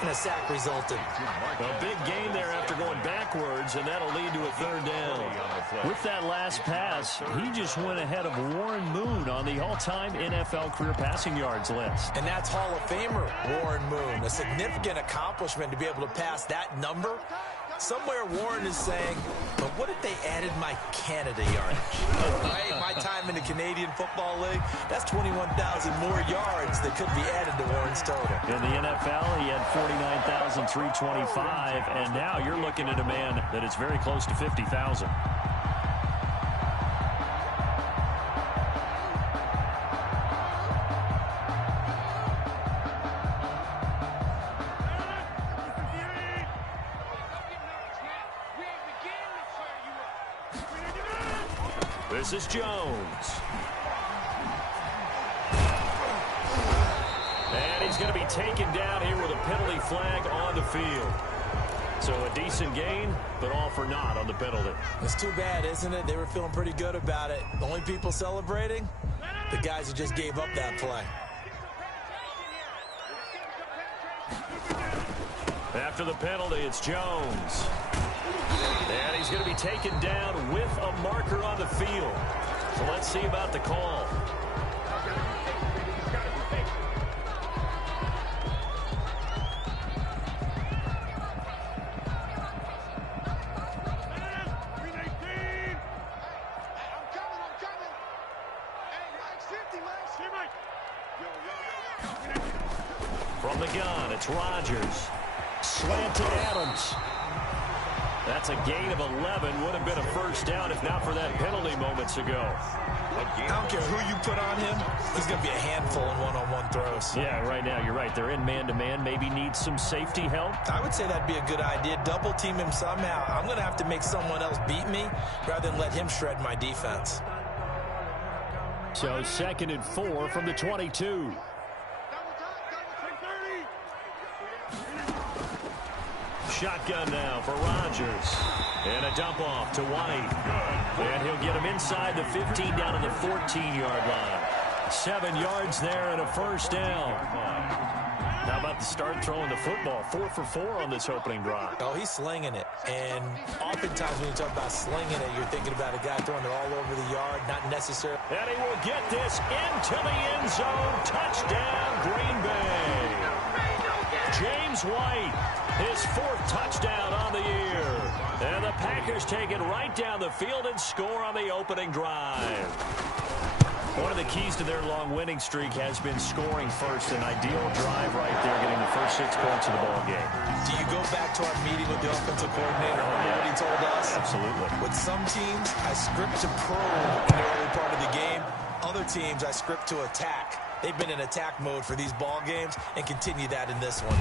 and a sack resulted. A big gain there after going backwards, and that'll lead to a third down. With that last pass, he just went ahead of Warren Moon on the all-time NFL career passing yards list. And that's Hall of Famer Warren Moon. A significant accomplishment to be able to pass that number. Somewhere Warren is saying, but what if they added my Canada yardage? Right? My time in the Canadian Football League, that's 21,000 more yards that could be added to Warren's total. In the NFL, he had 49,325, and now you're looking at a man that is very close to 50,000. This is Jones. And he's going to be taken down here with a penalty flag on the field. So a decent gain, but all for naught on the penalty. It's too bad, isn't it? They were feeling pretty good about it. The only people celebrating? The guys who just gave up that play. After the penalty, it's Jones. And he's going to be taken down with a marker on the field. So let's see about the call. From the gun, it's Rodgers. Slanted Adams. That's a gain of 11. Would have been a first down if not for that penalty moments ago. I don't care who you put on him. He's going to be a handful in one-on-one throws. Yeah, right now, you're right. They're in man-to-man. Maybe needs some safety help. I would say that'd be a good idea. Double team him somehow. I'm going to have to make someone else beat me rather than let him shred my defense. So 2nd and 4 from the 22. Shotgun now for Rodgers. And a dump off to White. And he'll get him inside the 15 down to the 14-yard line. 7 yards there and a first down. How about the start throwing the football? 4 for 4 on this opening drive. Oh, he's slinging it. And oftentimes when you talk about slinging it, you're thinking about a guy throwing it all over the yard, not necessarily. And he will get this into the end zone. Touchdown, Green Bay. James White, his 4th touchdown on the year. And the Packers take it right down the field and score on the opening drive. One of the keys to their long winning streak has been scoring first. An ideal drive right there, getting the first 6 points of the ball game. Do you go back to our meeting with the offensive coordinator? Remember what he told us? Absolutely. With some teams, I script to probe in the early part of the game. Other teams, I script to attack. They've been in attack mode for these ball games and continue that in this one.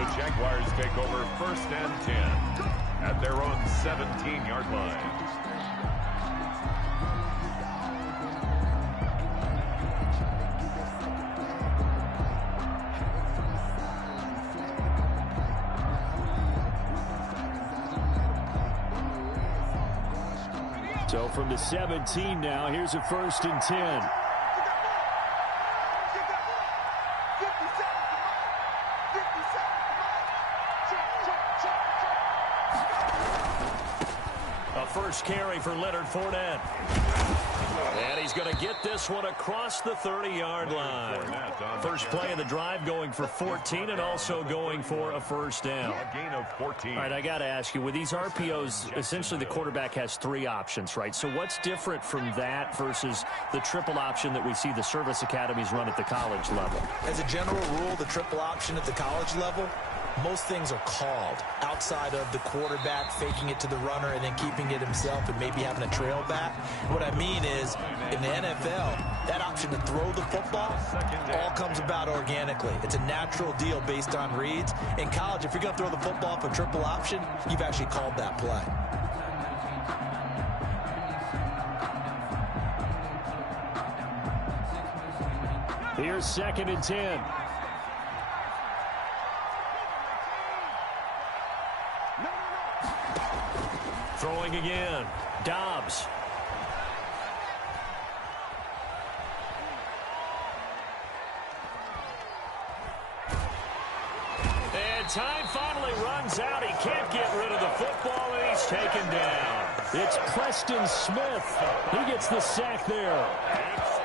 The Jaguars take over 1st and 10 at their own 17-yard line. So from the 17 now, here's a 1st and 10. First carry for Leonard Fournette. And he's going to get this one across the 30-yard line. First play of the drive going for 14 and also going for a first down. Gain of 14. All right, I got to ask you, with these RPOs, essentially the quarterback has 3 options, right? So what's different from that versus the triple option that we see the service academies run at the college level? As a general rule, the triple option at the college level, most things are called outside of the quarterback faking it to the runner and then keeping it himself and maybe having a trail back. What I mean is, in the NFL, that option to throw the football all comes about organically. It's a natural deal based on reads. In college, if you're going to throw the football for triple option, you've actually called that play. Here's 2nd and 10. Throwing again. Dobbs. time finally runs out. He can't get rid of the football, and he's taken down. It's Preston Smith. He gets the sack there.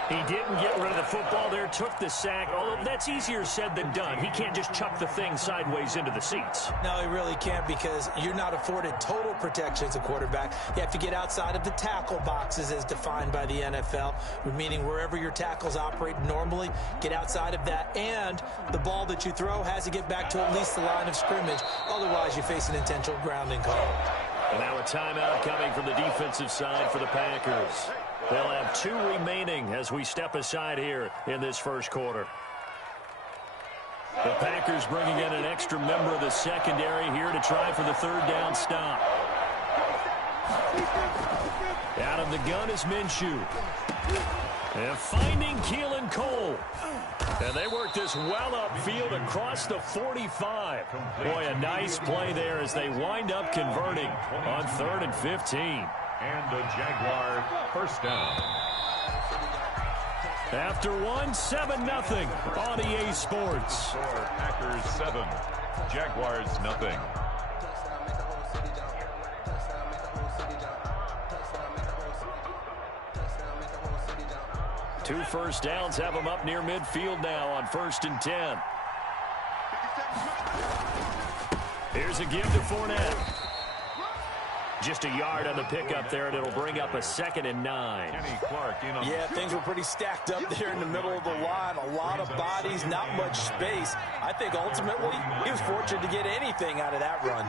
He didn't get rid of the football there, took the sack. Although that's easier said than done. He can't just chuck the thing sideways into the seats. No, he really can't, because you're not afforded total protection as a quarterback. You have to get outside of the tackle boxes as defined by the NFL, meaning wherever your tackles operate normally, get outside of that. And the ball that you throw has to get back to at least the line of scrimmage. Otherwise, you face an intentional grounding call. And now a timeout coming from the defensive side for the Packers. They'll have 2 remaining as we step aside here in this first quarter. The Packers bringing in an extra member of the secondary here to try for the 3rd down stop. Out of the gun is Minshew. And finding Keelan Cole. And they work this well upfield across the 45. Boy, a nice play there as they wind up converting on 3rd and 15. And the Jaguar first down. After 7-0 on EA Sports. Packers 7, Jaguars nothing. Two first downs have them up near midfield now on 1st and 10. Here's a give to Fournette. Just a yard on the pickup there, and it'll bring up a 2nd and 9. Yeah, things were pretty stacked up there in the middle of the line. A lot of bodies, not much space. I think ultimately he was fortunate to get anything out of that run.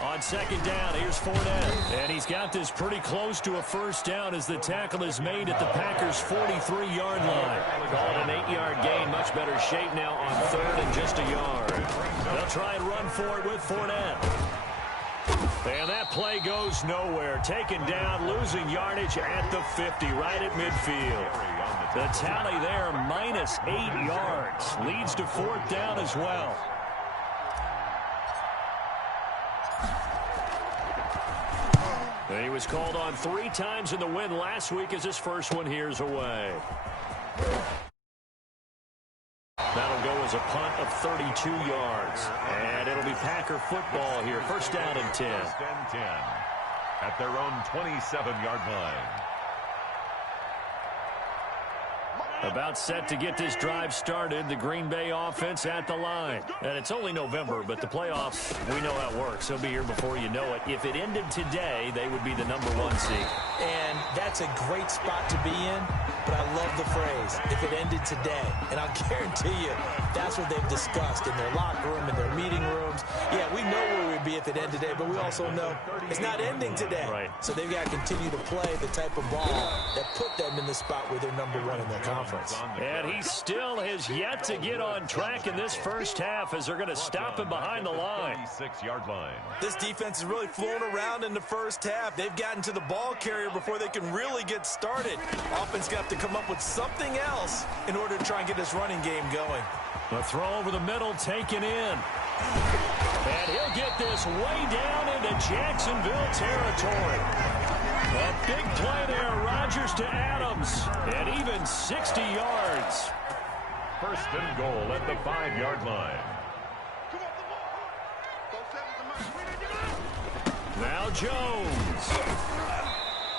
On 2nd down, here's Fournette. And he's got this pretty close to a first down as the tackle is made at the Packers' 43-yard line. Call it an 8-yard gain. Much better shape now on 3rd and just a yard. They'll try and run for it with Fournette. And that play goes nowhere. Taken down, losing yardage at the 50, right at midfield. The tally there, minus 8 yards. Leads to 4th down as well. He was called on 3 times in the win last week as his first one here's away. That'll go as a punt of 32 yards. And it'll be Packer football here. First down and 10. First and 10 at their own 27-yard line. About set to get this drive started. The Green Bay offense at the line. And it's only November, but the playoffs, we know how it works. They'll be here before you know it. If it ended today, they would be the #1 seed. And that's a great spot to be in, but I love the phrase, if it ended today. And I'll guarantee you, that's what they've discussed in their locker room, in their meeting rooms. Yeah, we know where we'd be if it ended today, but we also know it's not ending today. Right. So they've got to continue to play the type of ball that put them in the spot where they're #1 in their conference. And he still has yet to get on track in this first half as they're going to stop him behind the line. 26-yard line. This defense is really flown around in the first half. They've gotten to the ball carrier before they can really get started. Offense got to come up with something else in order to try and get this running game going. The throw over the middle taken in. And he'll get this way down into Jacksonville territory. A big play there, Rodgers to Adams, and even 60 yards. First and goal at the 5-yard line. Now Jones.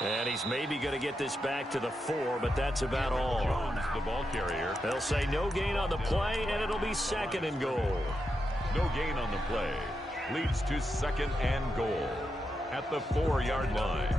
And he's maybe going to get this back to the 4, but that's about all. Jones, the ball carrier. They'll say no gain on the play, and it'll be 2nd and goal. No gain on the play. Leads to 2nd and goal at the 4-yard line.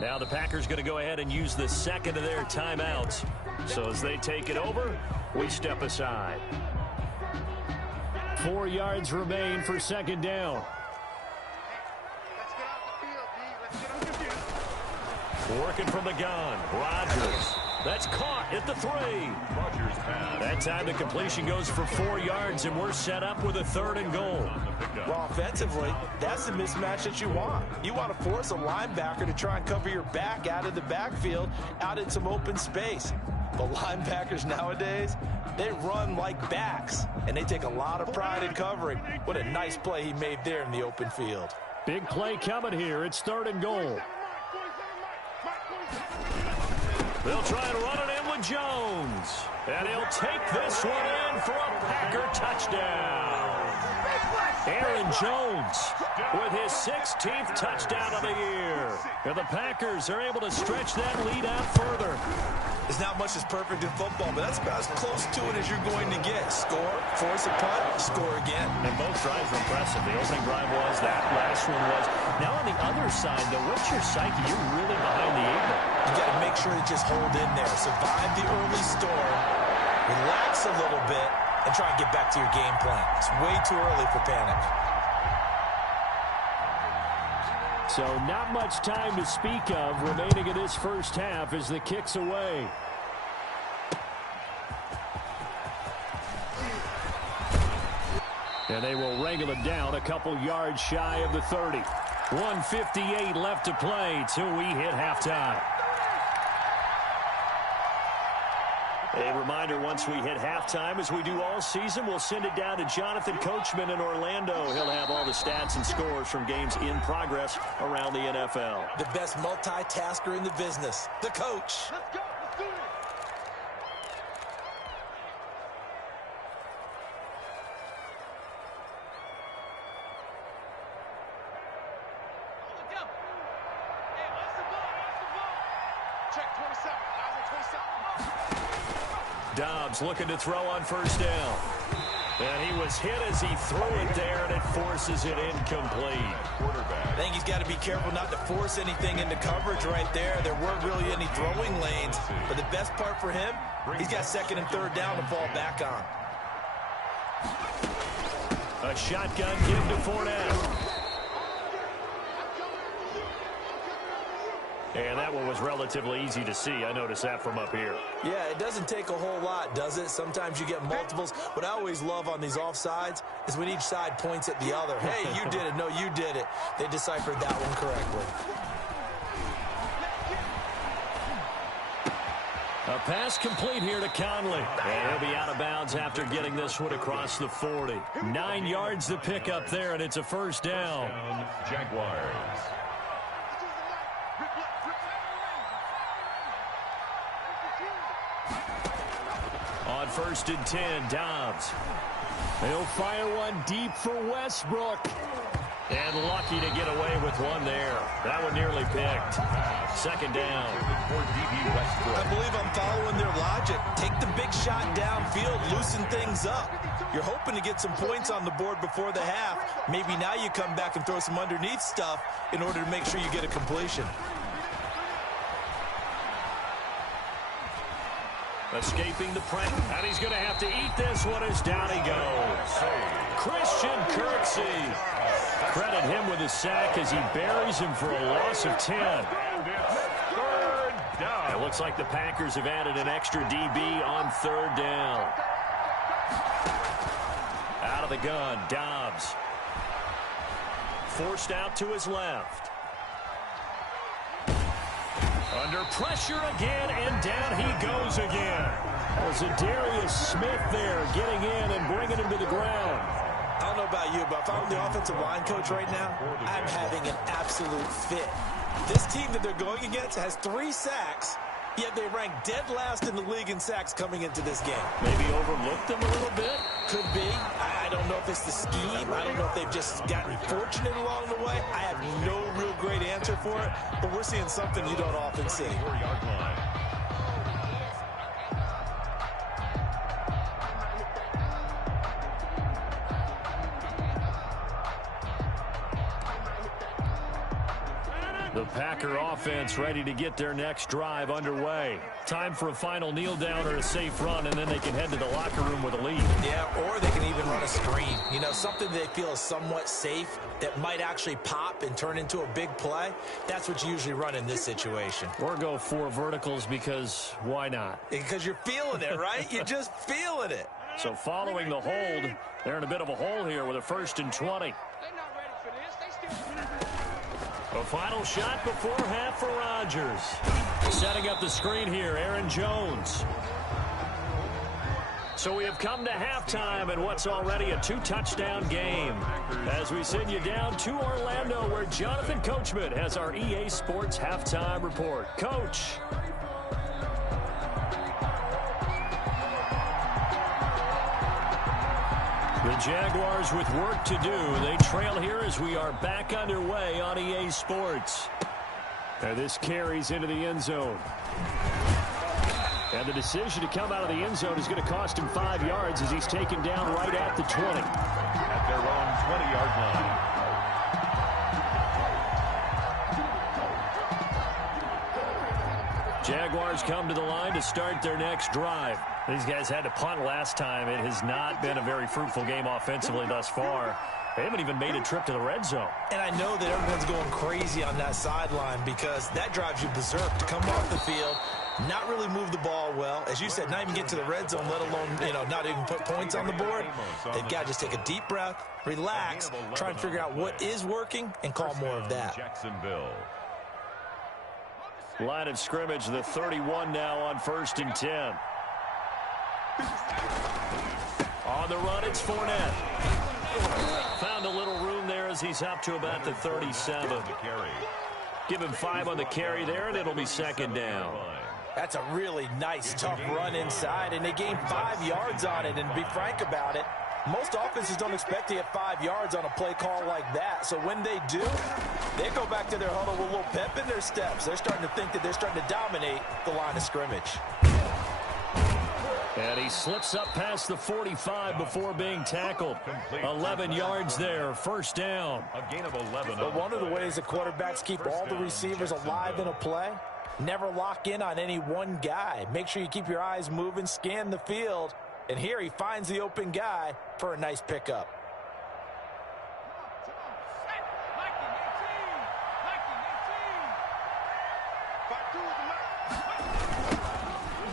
Now the Packers going to go ahead and use the 2nd of their timeouts. So as they take it over, we step aside. 4 yards remain for 2nd down. Working from the gun, Rodgers. That's caught at the 3. Rodgers pass. That time the completion goes for 4 yards, and we're set up with a 3rd and goal. Well, offensively, that's the mismatch that you want. You want to force a linebacker to try and cover your back out of the backfield, out in some open space. But linebackers nowadays, they run like backs, and they take a lot of pride in covering. What a nice play he made there in the open field. Big play coming here. It's 3rd and goal. They'll try and run it in with Jones. And he'll take this one in for a Packer touchdown. Aaron Jones with his 16th touchdown of the year. And the Packers are able to stretch that lead out further. It's not much that's perfect in football, but that's about as close to it as you're going to get. Score, force a punt, score again. And both drives were impressive. The opening drive was, that last one was. Now on the other side, though, what's your psyche? You're really behind the 8 ball. You got to make sure to just hold in there. Survive the early storm, relax a little bit, and try and get back to your game plan. It's way too early for panic. So not much time to speak of remaining in this first half as the kick's away. And they will wrangle it down a couple yards shy of the 30. 1:58 left to play till we hit halftime. A reminder, once we hit halftime, as we do all season, we'll send it down to Jonathan Coachman in Orlando. He'll have all the stats and scores from games in progress around the NFL. The best multitasker in the business, the coach. Let's go. Let's do it. Hold it down. Hey, what's the ball? What's the ball? Check 27. Eyes on 27. Dobbs looking to throw on first down. And he was hit as he threw it there, and it forces it incomplete. I think he's got to be careful not to force anything into coverage right there. There weren't really any throwing lanes. But the best part for him, he's got 2nd and 3rd down to fall back on. A shotgun give to Fournette. And that one was relatively easy to see. I noticed that from up here. Yeah, it doesn't take a whole lot, does it? Sometimes you get multiples. What I always love on these offsides is when each side points at the other. Hey, you did it. No, you did it. They deciphered that one correctly. A pass complete here to Conley. And he'll be out of bounds after getting this one across the 40. 9 yards to pick up there, and it's a first down. Jaguars. On 1st and 10, Dobbs. He'll fire one deep for Westbrook. And lucky to get away with one there. That one nearly picked. 2nd down. I believe I'm following their logic. Take the big shot downfield, loosen things up. You're hoping to get some points on the board before the half. Maybe now you come back and throw some underneath stuff in order to make sure you get a completion. Escaping the pressure. And he's going to have to eat this one as down he goes. Christian Kirksey. Credit him with a sack as he buries him for a loss of 10. It looks like the Packers have added an extra DB on 3rd down. Out of the gun, Dobbs. Forced out to his left. Under pressure again, and down he goes again. There's a Darius Smith there getting in and bringing him to the ground. I don't know about you, but if I'm the offensive line coach right now, I'm having an absolute fit. This team that they're going against has 3 sacks, yet they rank dead last in the league in sacks coming into this game. Maybe overlooked them a little bit? Could be. I don't know if it's the scheme. I don't know if they've just gotten fortunate along the way. I have no real great answer for it, but we're seeing something you don't often see. 4-yard line. The Packer offense ready to get their next drive underway. Time for a final kneel down or a safe run, and then they can head to the locker room with a lead. Yeah, or they can even run a screen. You know, something they feel is somewhat safe that might actually pop and turn into a big play. That's what you usually run in this situation. Or go 4 verticals because why not? Because you're feeling it, right? You're just feeling it. So following the hold, they're in a bit of a hole here with a 1st and 20. They're not ready for this. They still. A final shot before half for Rodgers. Setting up the screen here, Aaron Jones. So we have come to halftime in what's already a 2-touchdown game. As we send you down to Orlando, where Jonathan Coachman has our EA Sports halftime report. Coach. The Jaguars with work to do. They trail here as we are back underway on EA Sports. And this carries into the end zone. And the decision to come out of the end zone is going to cost him 5 yards as he's taken down right at the 20. At their own 20-yard line. Jaguars come to the line to start their next drive. These guys had to punt last time. It has not been a very fruitful game offensively thus far. They haven't even made a trip to the red zone. And I know that everyone's going crazy on that sideline because that drives you berserk to come off the field, not really move the ball well. As you said, not even get to the red zone, let alone, not even put points on the board. They've got to just take a deep breath, relax, try and figure out what is working, and call more of that. Jacksonville. Line of scrimmage, the 31 now on 1st and 10. On the run, it's Fournette. Found a little room there as he's up to about the 37. Give him 5 on the carry there, and it'll be 2nd down. That's a really nice, tough run inside, and they gained 5 yards on it. And to be frank about it, most offenses don't expect to get 5 yards on a play call like that. So when they do, they go back to their huddle with a little pep in their steps. They're starting to think that they're starting to dominate the line of scrimmage. And he slips up past the 45 before being tackled. 11 yards there, 1st down. A gain of 11. But one of the ways that quarterbacks keep all the receivers alive in a play, never lock in on any one guy. Make sure you keep your eyes moving, scan the field. And here he finds the open guy for a nice pickup.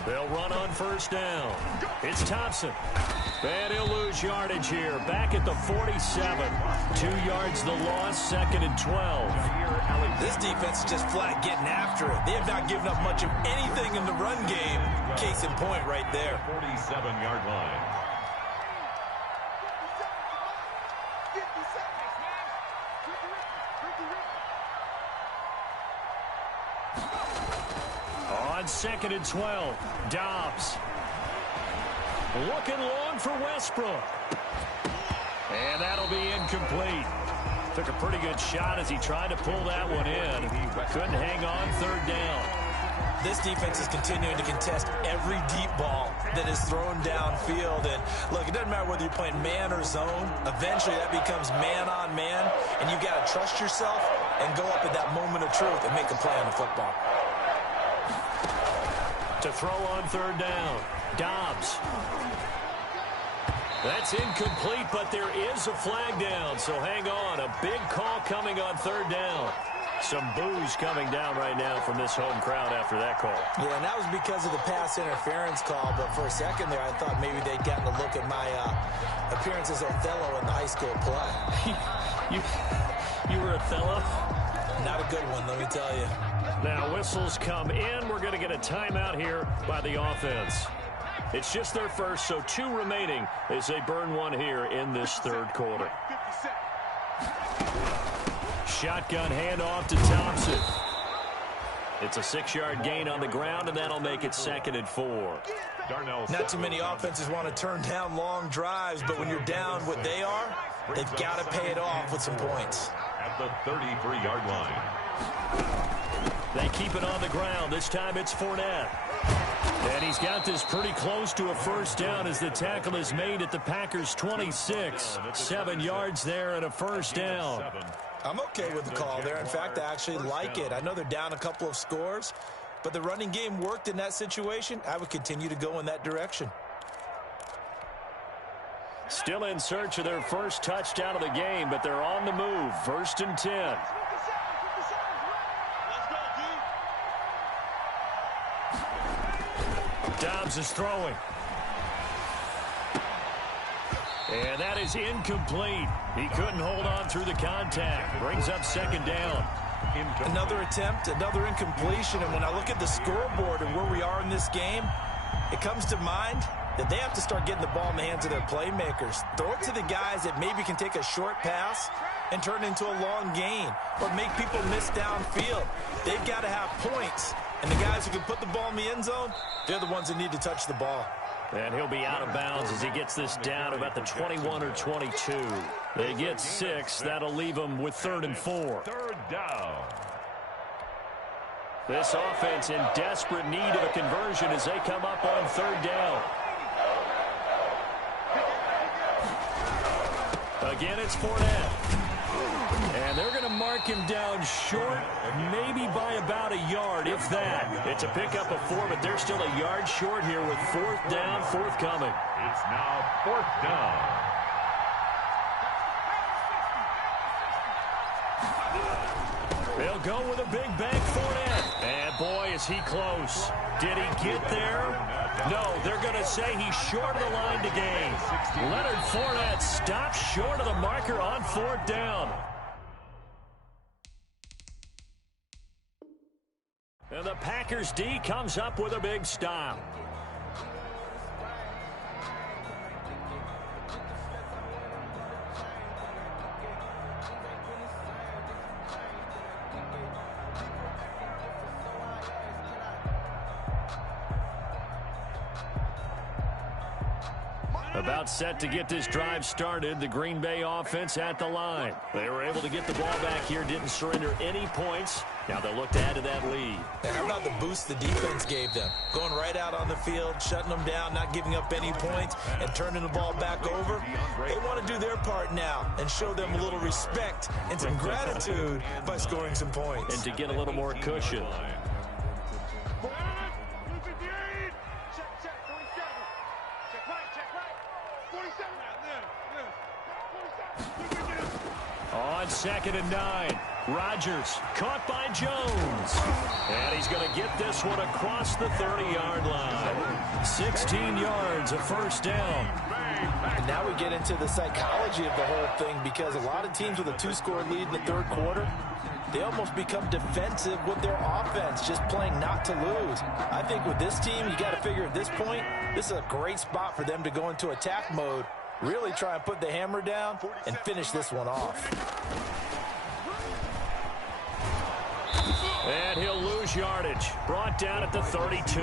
They'll run on 1st down. It's Thompson. And he'll lose yardage here. Back at the 47. 2 yards the loss, 2nd and 12. This defense is just flat getting after it. They have not given up much of anything in the run game. Case in point right there. 47-yard line. On 2nd and 12, Dobbs. Looking long for Westbrook. And that'll be incomplete. Took a pretty good shot as he tried to pull that one in. Couldn't hang on 3rd down. This defense is continuing to contest every deep ball that is thrown downfield. And look, it doesn't matter whether you're playing man or zone. Eventually that becomes man on man. And you've got to trust yourself and go up at that moment of truth and make a play on the football. To throw on 3rd down, Dobbs. That's incomplete, but there is a flag down, so hang on. A big call coming on 3rd down. Some boos coming down right now from this home crowd after that call. Yeah, and that was because of the pass interference call, but for a second there I thought maybe they'd gotten a look at my appearance as Othello in the high school play. You were Othello? Not a good one, let me tell you. Now whistles come in. We're going to get a timeout here by the offense. It's just their first, so 2 remaining as they burn one here in this 3rd quarter. Shotgun handoff to Thompson. It's a 6-yard gain on the ground, and that'll make it 2nd and 4. Not too many offenses want to turn down long drives, but when you're down what they are, they've got to pay it off with some points. At the 33-yard line. They keep it on the ground. This time it's Fournette. And he's got this pretty close to a first down as the tackle is made at the Packers' 26. 7 yards there and a first down. I'm okay with the call there. In fact, I actually like it. I know they're down a couple of scores, but the running game worked in that situation. I would continue to go in that direction. Still in search of their first touchdown of the game, but they're on the move. 1st and 10. Dobbs is throwing. And that is incomplete. He couldn't hold on through the contact. Brings up 2nd down. Another attempt, another incompletion. And when I look at the scoreboard and where we are in this game, it comes to mind that they have to start getting the ball in the hands of their playmakers. Throw it to the guys that maybe can take a short pass and turn it into a long gain or make people miss downfield. They've got to have points. And the guys who can put the ball in the end zone, they're the ones that need to touch the ball. And he'll be out of bounds as he gets this down about the 21 or 22. They get 6. That'll leave them with 3rd and 4. 3rd down. This offense in desperate need of a conversion as they come up on 3rd down. Again, it's Fournette. And they're going to mark him down short, maybe by about a yard, if that. It's a pickup of 4, but they're still a yard short here with 4th down, forthcoming. It's now 4th down. They'll go with a big bang Fournette. And boy, is he close. Did he get there? No, they're going to say he's short of the line to gain. Leonard Fournette stops short of the marker on 4th down. And the Packers D comes up with a big stop. About set to get this drive started, the Green Bay offense at the line. They were able to get the ball back here, didn't surrender any points. Now they'll look to add to that lead. And how about the boost the defense gave them? Going right out on the field, shutting them down, not giving up any points, and turning the ball back over. They want to do their part now and show them a little respect and some gratitude by scoring some points. And to get a little more cushion. On 2nd and 9, Rodgers caught by Jones. And he's going to get this one across the 30-yard line. 16 yards, a first down. And now we get into the psychology of the whole thing because a lot of teams with a 2-score lead in the 3rd quarter, they almost become defensive with their offense, just playing not to lose. I think with this team, you got to figure at this point, this is a great spot for them to go into attack mode, really try and put the hammer down and finish this one off. And he'll lose yardage. Brought down at the 32.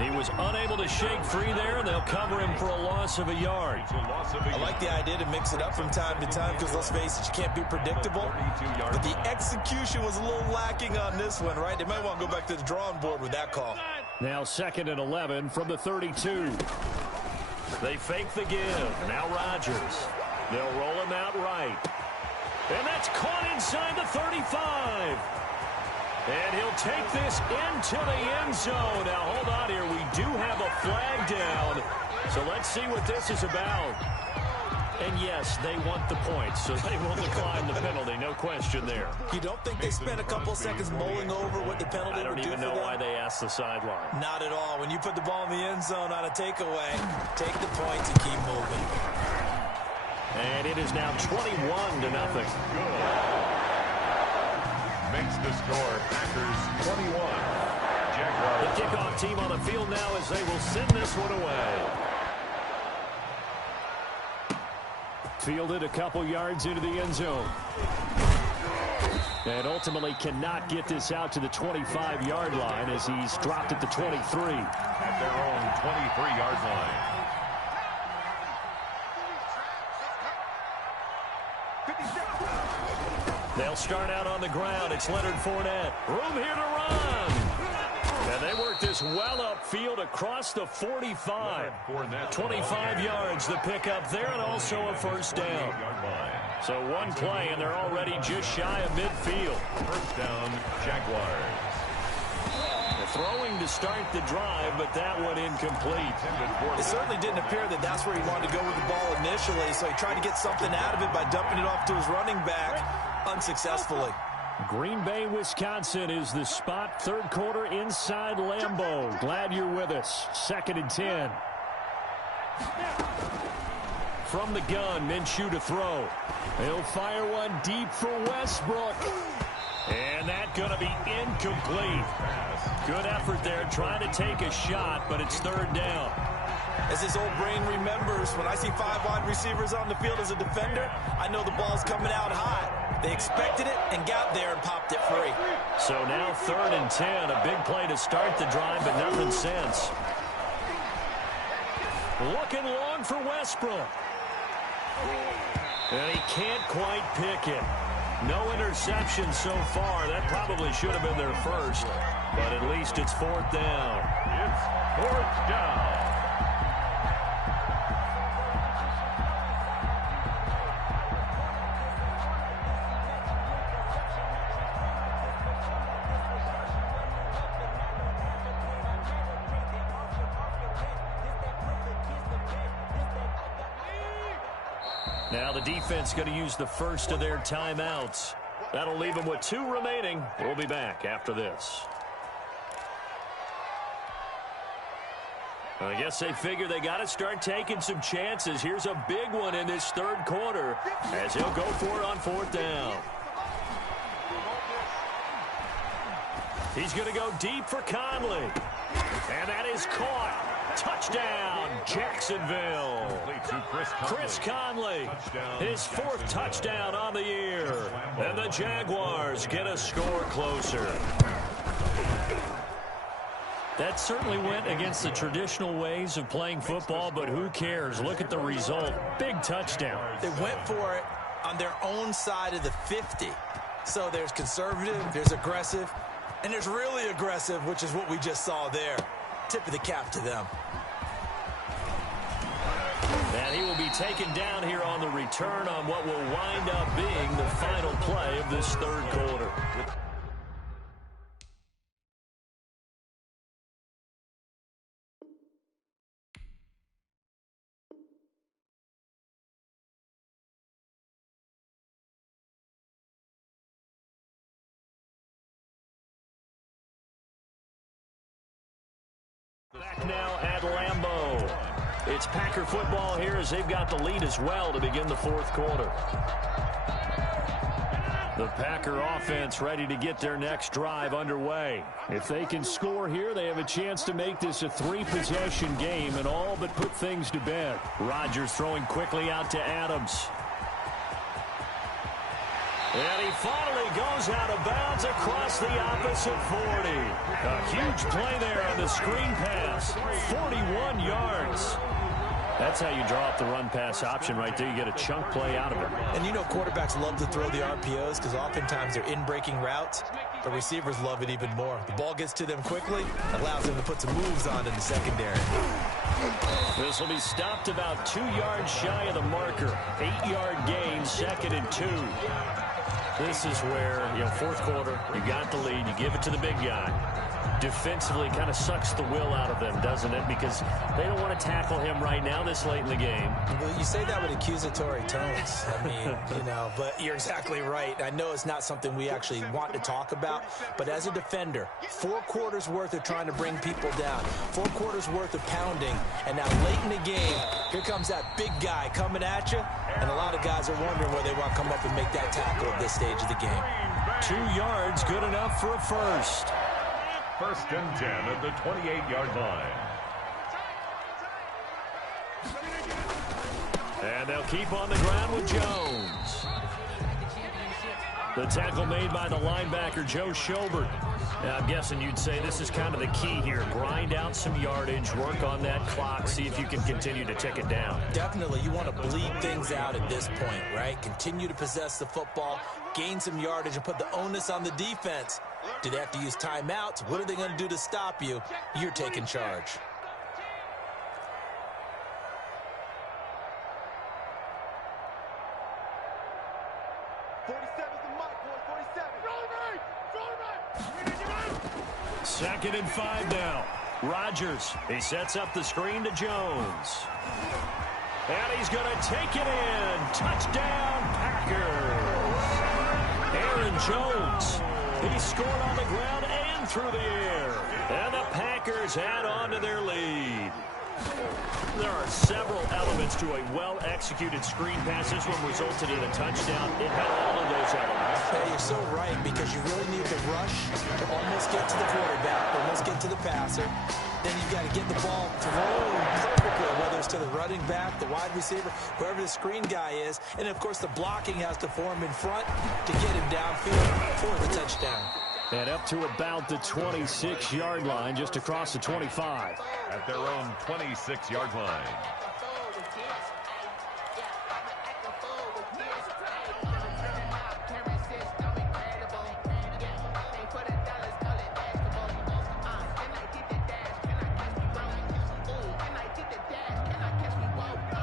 He was unable to shake free there, and they'll cover him for a loss of a yard. I like the idea to mix it up from time to time because, let's face it, you can't be predictable. But the execution was a little lacking on this one, right? They might want to go back to the drawing board with that call. Now 2nd and 11 from the 32. They fake the give. Now Rodgers. They'll roll him out right. And that's caught inside the 35. And he'll take this into the end zone. Now, hold on here. We do have a flag down. So let's see what this is about. And, yes, they want the points, so they will decline the penalty. No question there. You don't think they spent a couple seconds mulling over what the penalty would do for them? I don't even know why they asked the sideline. Not at all. When you put the ball in the end zone on a takeaway, take the points and keep moving. And it is now 21-0. Makes the score Packers 21. Jaguars. The kickoff team on the field now as they will send this one away. Fielded a couple yards into the end zone. And ultimately cannot get this out to the 25-yard line as he's dropped at the 23. At their own 23-yard line. They'll start out on the ground. It's Leonard Fournette. Room here to run. And And they work this well upfield across the 45. 25 yards the pickup there, and also a first down. So one play, and they're already just shy of midfield. First down, Jaguars. Throwing to start the drive, but that one incomplete. It certainly didn't appear that that's where he wanted to go with the ball initially, so he tried to get something out of it by dumping it off to his running back unsuccessfully. Green Bay, Wisconsin is the spot. Third quarter inside Lambeau. Glad you're with us. 2nd and 10. From the gun, Minshew to throw. He'll fire one deep for Westbrook. And that's going to be incomplete. Good effort there trying to take a shot, but it's third down. As his old brain remembers, when I see 5 wide receivers on the field as a defender, I know the ball's coming out hot. They expected it and got there and popped it free. So now 3rd and 10, a big play to start the drive, but nothing since. Looking long for Westbrook. And he can't quite pick it. No interception so far. That probably should have been their first. But at least it's 4th down. It's 4th down. Now the defense going to use the first of their timeouts. That'll leave them with 2 remaining. We'll be back after this. I guess they figure they got to start taking some chances. Here's a big one in this third quarter as he'll go for it on 4th down. He's going to go deep for Conley. And that is caught. Touchdown, Jacksonville. Chris Conley, his 4th touchdown on the year. And the Jaguars get a score closer. That certainly went against the traditional ways of playing football, but who cares? Look at the result. Big touchdown. They went for it on their own side of the 50. So there's conservative, there's aggressive, and there's really aggressive, which is what we just saw there. Tip of the cap to them. And he will be taken down here on the return on what will wind up being the final play of this third quarter. Back now at Lambeau. It's Packer football here as they've got the lead as well to begin the 4th quarter. The Packer offense ready to get their next drive underway. If they can score here, they have a chance to make this a 3-possession game and all but put things to bed. Rodgers throwing quickly out to Adams. And he finally goes out of bounds across the opposite 40. A huge play there on the screen pass. 41 yards. That's how you draw up the run-pass option right there. You get a chunk play out of it. And you know quarterbacks love to throw the RPOs because oftentimes they're in-breaking routes, but receivers love it even more. The ball gets to them quickly, allows them to put some moves on in the secondary. This will be stopped about 2 yards shy of the marker. 8-yard gain, 2nd and 2. This is where, 4th quarter, you got the lead, you give it to the big guy. Defensively kind of sucks the will out of them, doesn't it? Because they don't want to tackle him right now this late in the game. Well, you say that with accusatory tones. I mean, but you're exactly right. I know it's not something we actually want to talk about, but as a defender, 4 quarters worth of trying to bring people down, 4 quarters worth of pounding, and now late in the game, here comes that big guy coming at you, and a lot of guys are wondering whether they want to come up and make that tackle at this stage of the game. 2 yards, good enough for a first. 1st and 10 at the 28-yard line. And they'll keep on the ground with Jones. The tackle made by the linebacker, Joe Schobert. Now, I'm guessing you'd say this is kind of the key here. Grind out some yardage, work on that clock, see if you can continue to tick it down. Definitely. You want to bleed things out at this point, right? Continue to possess the football, gain some yardage, and put the onus on the defense Do they have to use timeouts? What are they going to do to stop you? You're taking charge. Second and 5 now. Rodgers, he sets up the screen to Jones. And he's going to take it in. Touchdown, Packers. Aaron Jones, he scored on the ground and through the air. And the Packers add on to their lead. There are several elements to a well-executed screen pass. This one resulted in a touchdown. It had all of those elements. Hey, you're so right, because you really need the rush to almost get to the quarterback, almost get to the passer. Then you've got to get the ball thrown perfectly, whether it's to the running back, the wide receiver, whoever the screen guy is. And, of course, the blocking has to form in front to get him downfield for the touchdown. And up to about the 26-yard line, just across the 25. At their own 26-yard line.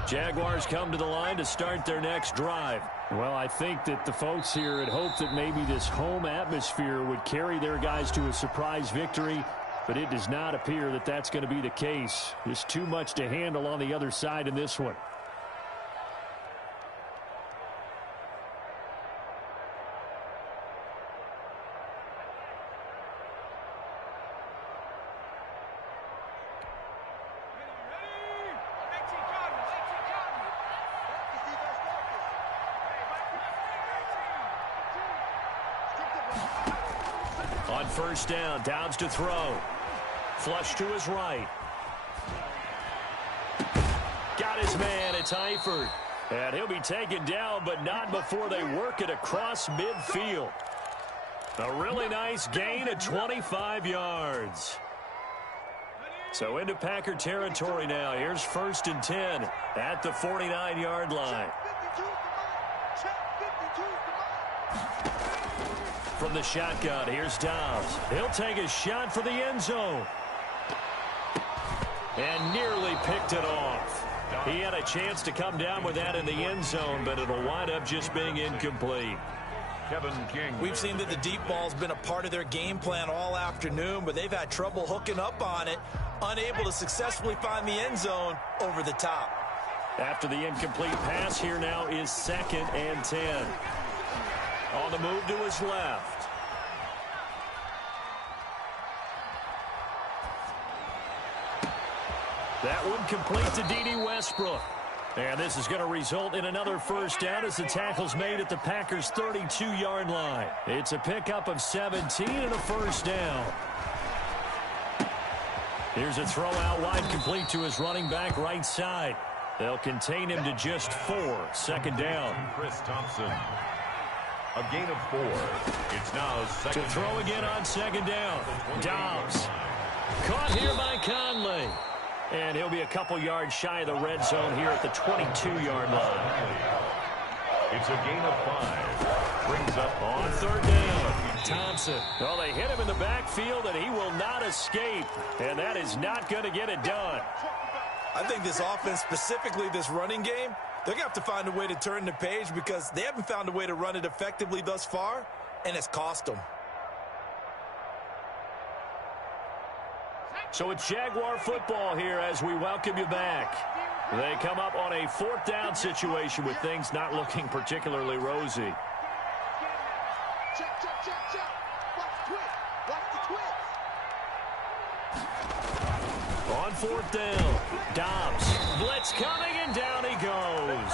Jaguars come to the line to start their next drive. Well, I think that the folks here had hoped that maybe this home atmosphere would carry their guys to a surprise victory, but it does not appear that that's going to be the case. There's too much to handle on the other side in this one. On first down, Downs to throw. Flush to his right. Got his man, it's Eifert. And he'll be taken down, but not before they work it across midfield. A really nice gain of 25 yards. So into Packer territory now. Here's first and 10 at the 49-yard line. From the shotgun, here's Downs. He'll take a shot for the end zone. And nearly picked it off. He had a chance to come down with that in the end zone, but it'll wind up just being incomplete. Kevin King. We've seen that the deep ball's been a part of their game plan all afternoon, but they've had trouble hooking up on it, unable to successfully find the end zone over the top. After the incomplete pass, here now is second and 10. On the move to his left. That one complete to D.D. Westbrook. And this is going to result in another first down as the tackle's made at the Packers' 32-yard line. It's a pickup of 17 and a first down. Here's a throw out wide complete to his running back right side. They'll contain him to just 4. Second down. Chris Thompson. A gain of 4. It's now second. To throw again on second down. Dobbs. Caught here by Conley. And he'll be a couple yards shy of the red zone here at the 22-yard line. It's a gain of 5. Brings up on third down. Thompson. Well, they hit him in the backfield, and he will not escape. And that is not going to get it done. I think this offense, specifically this running game, they're going to have to find a way to turn the page because they haven't found a way to run it effectively thus far, and it's cost them. So it's Jaguar football here as we welcome you back. They come up on a fourth down situation with things not looking particularly rosy. Check, check, check, check. Watch the twist. Watch the twist. On fourth down, Dobbs. Blitz coming, and down he goes.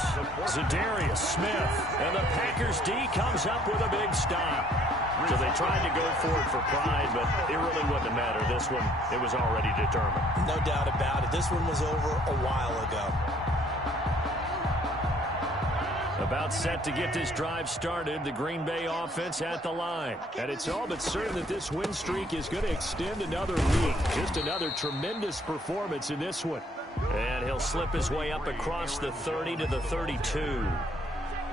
Zadarius Smith. And the Packers D comes up with a big stop. So they tried to go for it for pride, but it really wouldn't have mattered. This one, it was already determined. No doubt about it. This one was over a while ago. About set to get this drive started, the Green Bay offense at the line. And it's all but certain that this win streak is going to extend another week. Just another tremendous performance in this one. And he'll slip his way up across the 30 to the 32.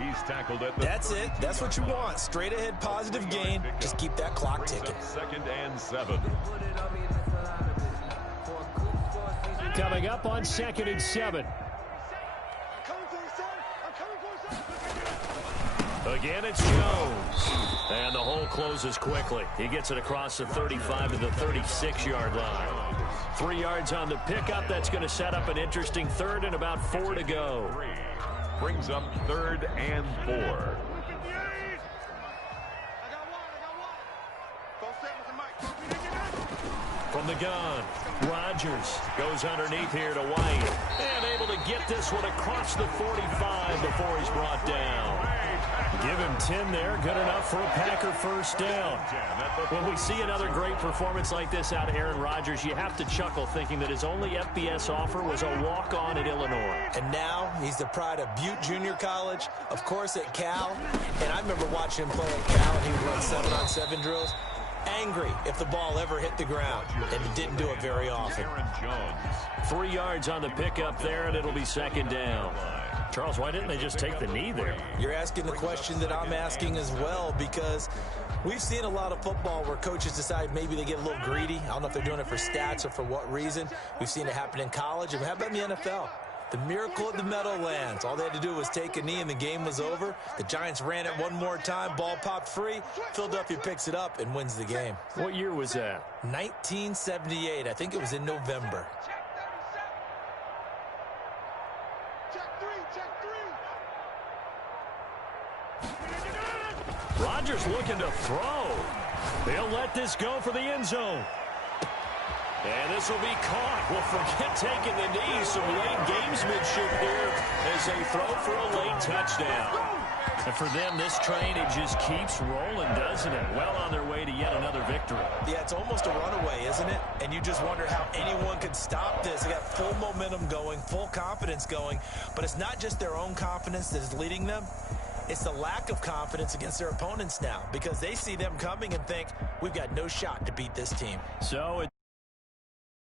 He's tackled at the That's it. That's what you want. Straight ahead positive gain. Just keep that clock ticking. 2nd and 7. Coming up on 2nd and 7. Again, it's Jones. And the hole closes quickly. He gets it across the 35 to the 36-yard line. 3 yards on the pickup. That's going to set up an interesting 3rd and about 4 to go. Brings up 3rd and 4. From the gun, Rodgers goes underneath here to White. And able to get this one across the 45 before he's brought down. Give him 10 there. Good enough for a Packer first down. When we see another great performance like this out of Aaron Rodgers, you have to chuckle thinking that his only FBS offer was a walk-on at Illinois. And now he's the pride of Butte Junior College, of course at Cal. And I remember watching him play at Cal, and he would run 7-on-7 drills. Angry if the ball ever hit the ground, and he didn't do it very often. 3 yards on the pickup there, and it'll be 2nd down. Charles, why didn't they just take the knee there? You're asking the question that I'm asking as well, because we've seen a lot of football where coaches decide maybe they get a little greedy. I don't know if they're doing it for stats or for what reason. We've seen it happen in college. And how about in the NFL? The miracle of the Meadowlands. All they had to do was take a knee and the game was over. The Giants ran it one more time. Ball popped free. Philadelphia picks it up and wins the game. What year was that? 1978. I think it was in November. Rodgers looking to throw. They'll let this go for the end zone. And this will be caught. Well, forget taking the knee. Some late gamesmanship here as they throw for a late touchdown. And for them, this train, it just keeps rolling, doesn't it? Well on their way to yet another victory. Yeah, it's almost a runaway, isn't it? And you just wonder how anyone could stop this. They got full momentum going, full confidence going. But it's not just their own confidence that is leading them. It's the lack of confidence against their opponents now, because they see them coming and think, we've got no shot to beat this team. So